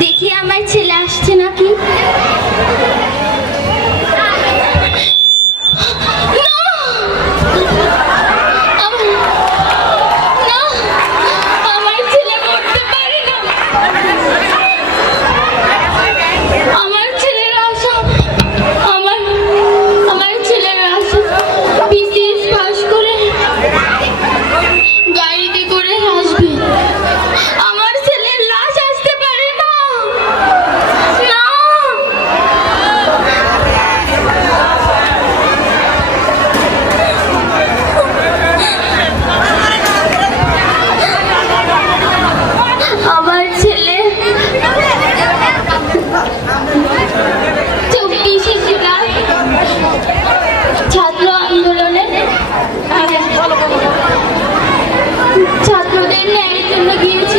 দেখি আমার ছেলে আসছে নাকি ছাত্রদের ন্যায় জন্য গিয়েছে